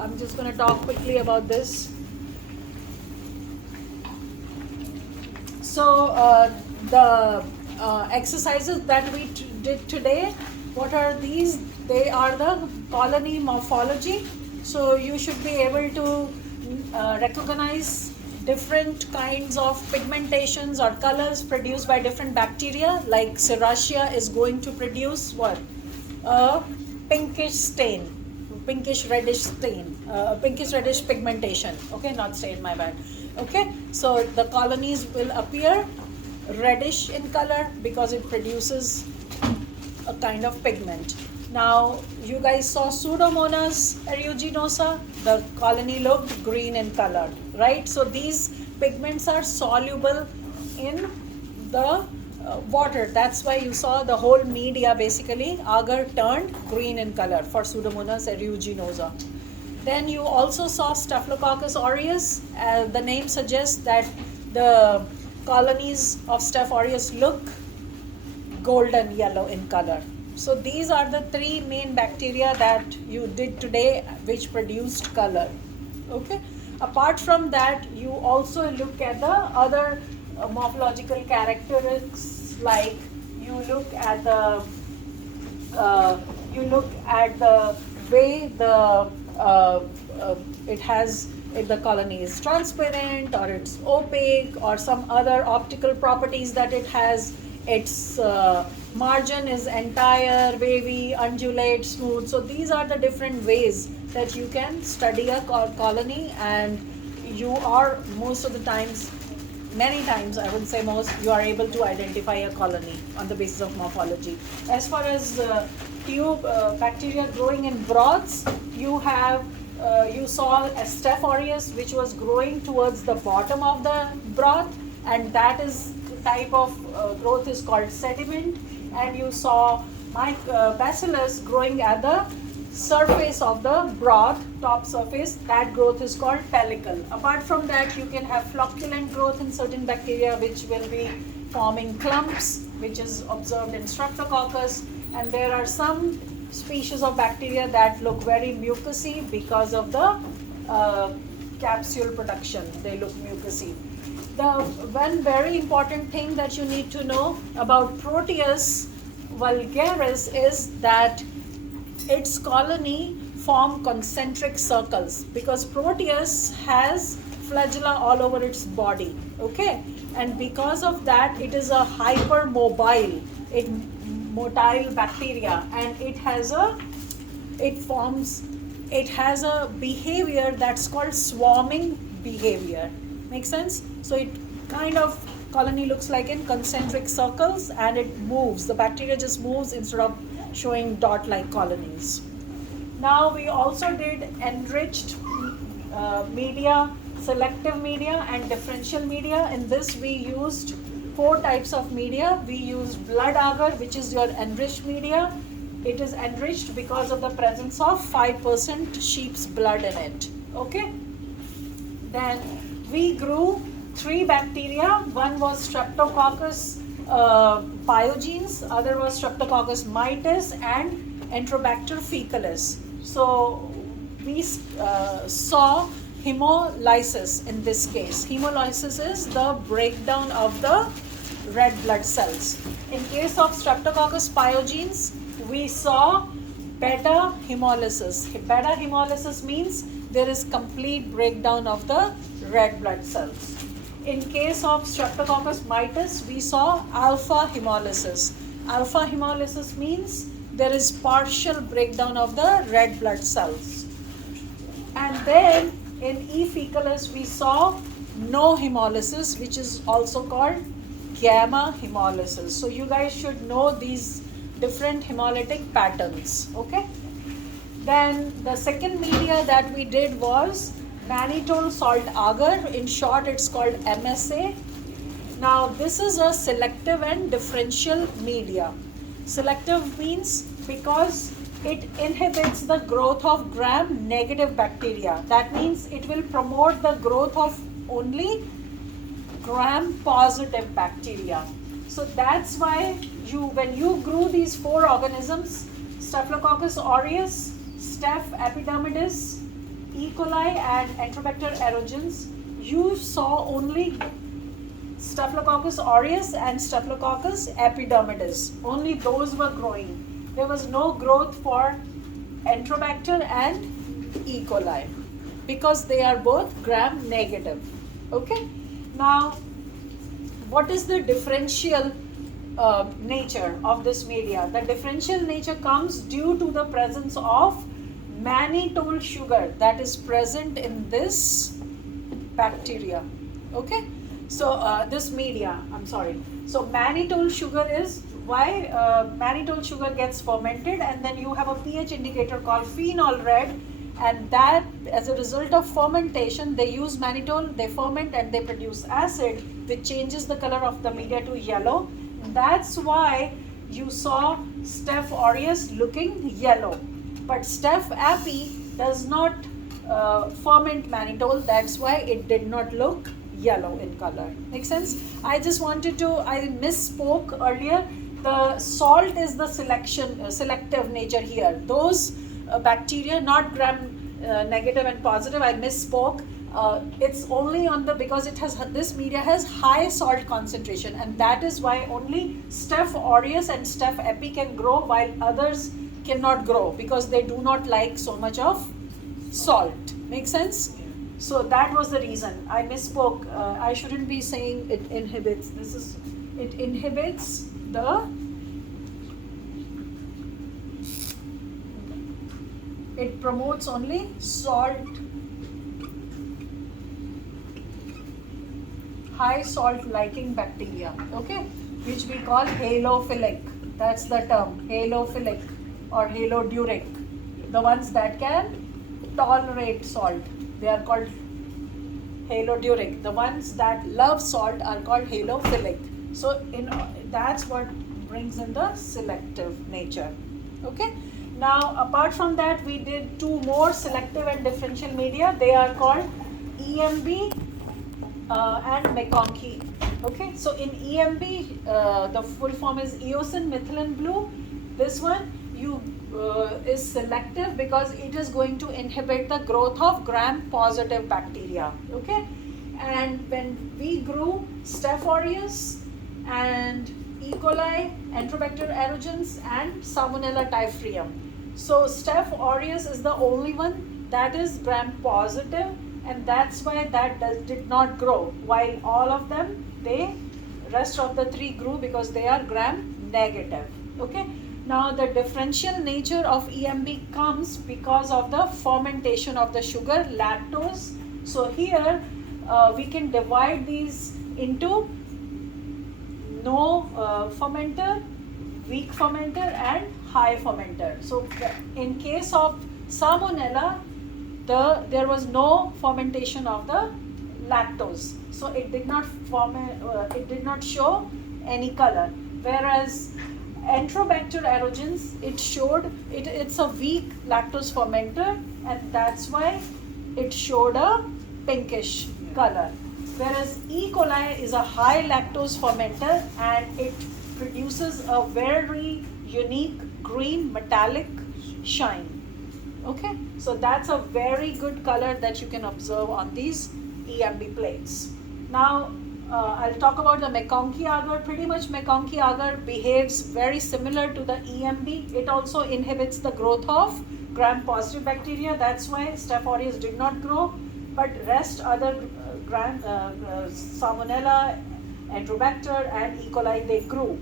I'm just going to talk quickly about this. So the exercises that we did today, what are these? They are the colony morphology. So you should be able to recognize different kinds of pigmentations or colors produced by different bacteria. Like Serratia is going to produce what? A pinkish stain, pinkish reddish stain, pinkish reddish pigmentation. Okay, not stain, my bad. Okay, so the colonies will appear reddish in color because it produces a kind of pigment. Now, you guys saw Pseudomonas aeruginosa, the colony looked green in color, right? So these pigments are soluble in the water. That's why you saw the whole media basically, agar turned green in color for Pseudomonas aeruginosa. Then you also saw Staphylococcus aureus. The name suggests that the colonies of Staph aureus look golden yellow in color. So these are the three main bacteria that you did today which produced color. Okay. Apart from that, you also look at the other morphological characteristics, like you look at the way the it has, if the colony is transparent or it's opaque or some other optical properties that it has. Its margin is entire, wavy, undulate, smooth. So these are the different ways that you can study a colony, and you are most of the times, many times, I wouldn't say most, you are able to identify a colony on the basis of morphology. As far as tube bacteria growing in broths, you have you saw a Staph aureus which was growing towards the bottom of the broth, and that is type of growth is called sediment. And you saw bacillus growing at the surface of the broth, top surface. That growth is called pellicle. Apart from that, you can have flocculent growth in certain bacteria which will be forming clumps, which is observed in Streptococcus. And there are some species of bacteria that look very mucousy because of the capsule production. They look mucousy. The one very important thing that you need to know about Proteus vulgaris is that its colony form concentric circles, because Proteus has flagella all over its body, okay? And because of that, it is a hypermobile, motile bacteria, and it has a behavior that's called swarming behavior. Make sense? So it kind of colony looks like in concentric circles, and it moves. The bacteria just moves instead of showing dot-like colonies. Now we also did enriched media, selective media, and differential media. In this we used 4 types of media. We used blood agar, which is your enriched media. It is enriched because of the presence of 5% sheep's blood in it. Okay? Then we grew 3 bacteria. One was Streptococcus pyogenes, other was Streptococcus mitis, and Enterobacter faecalis. So we saw hemolysis in this case. Hemolysis is the breakdown of the red blood cells. In case of Streptococcus pyogenes, we saw beta hemolysis. Beta hemolysis means there is complete breakdown of the red blood cells. In case of Streptococcus mitis, we saw alpha hemolysis. Alpha hemolysis means there is partial breakdown of the red blood cells. And then in E. faecalis, we saw no hemolysis, which is also called gamma hemolysis. So you guys should know these different hemolytic patterns, okay? Then the second media that we did was mannitol salt agar. In short, it's called MSA. Now this is a selective and differential media. Selective means because it inhibits the growth of gram-negative bacteria. That means it will promote the growth of only gram-positive bacteria. So that's why when you grew these 4 organisms, Staphylococcus aureus, Staph epidermidis, E. coli and Enterobacter aerogenes, you saw only Staphylococcus aureus and Staphylococcus epidermidis. Only those were growing. There was no growth for Enterobacter and E. coli because they are both gram negative. Okay. Now, what is the differential nature of this media? The differential nature comes due to the presence of mannitol sugar that is present in this bacteria. Okay. So this media, I'm sorry. So mannitol sugar is why mannitol sugar gets fermented, and then you have a pH indicator called phenol red, and that as a result of fermentation they use mannitol, they ferment and they produce acid which changes the color of the media to yellow. That's why you saw Staph aureus looking yellow, but Staph api does not ferment mannitol. That's why it did not look yellow in color. Make sense? I misspoke earlier. The salt is the selective nature here. Those bacteria, not gram negative and positive, I misspoke. It's only on because this media has high salt concentration, and that is why only Staph aureus and Staph epi can grow while others cannot grow because they do not like so much of salt. Make sense? So that was the reason I misspoke. I shouldn't be saying it inhibits. It inhibits it promotes only high salt liking bacteria, okay, which we call halophilic. That's the term, halophilic or haloduric. The ones that can tolerate salt, they are called haloduric. The ones that love salt are called halophilic. So that's what brings in the selective nature. Okay. Now apart from that, we did two more selective and differential media. They are called EMB and McConkey. Okay. So in EMB, the full form is eosin methylene blue. This one is selective because it is going to inhibit the growth of gram-positive bacteria. Okay, and when we grew Staph aureus and E. coli, Enterobacter aerogenes, and Salmonella typhimurium. So Staph aureus is the only one that is gram-positive, and that's why that did not grow. While all of them, rest of the three grew because they are gram-negative. Okay. Now the differential nature of EMB comes because of the fermentation of the sugar, lactose. So here we can divide these into no fermenter, weak fermenter, and high fermenter. So in case of Salmonella, there was no fermentation of the lactose, so it did not it did not show any color. Whereas Enterobacter aerogenes, it's a weak lactose fermenter, and that's why it showed a pinkish color. Whereas E. coli is a high lactose fermenter, and it produces a very unique green metallic shine. Okay, so that's a very good color that you can observe on these EMB plates. Now I'll talk about the McConkey agar. Pretty much McConkey agar behaves very similar to the EMB. It also inhibits the growth of gram-positive bacteria. That's why Staph aureus did not grow, but rest other Salmonella, Enterobacter, and E. coli, they grew.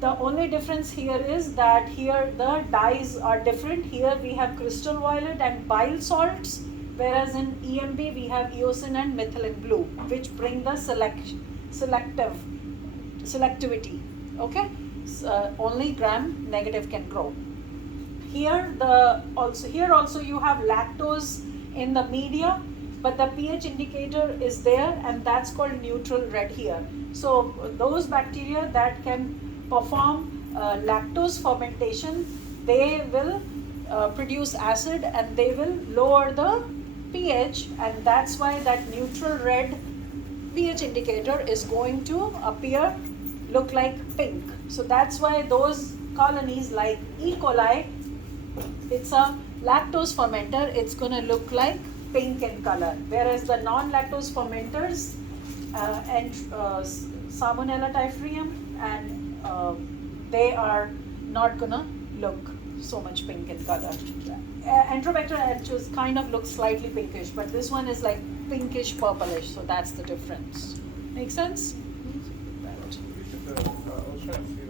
The only difference here is that here the dyes are different. Here we have crystal violet and bile salts, whereas in EMB we have eosin and methylene blue, which bring the selectivity. Okay, only gram-negative can grow. Here also you have lactose in the media, but the pH indicator is there, and that's called neutral red here. So those bacteria that can perform lactose fermentation, they will produce acid and they will lower the pH, and that's why that neutral red pH indicator is going to look like pink. So that's why those colonies like E. coli, it's a lactose fermenter, it's going to look like pink in color, whereas the non-lactose fermenters and Salmonella typhimurium, and they are not going to look so much pink in color. Enterobacter aedes kind of looks slightly pinkish, but this one is like pinkish purplish, so that's the difference. Make sense? I was trying to see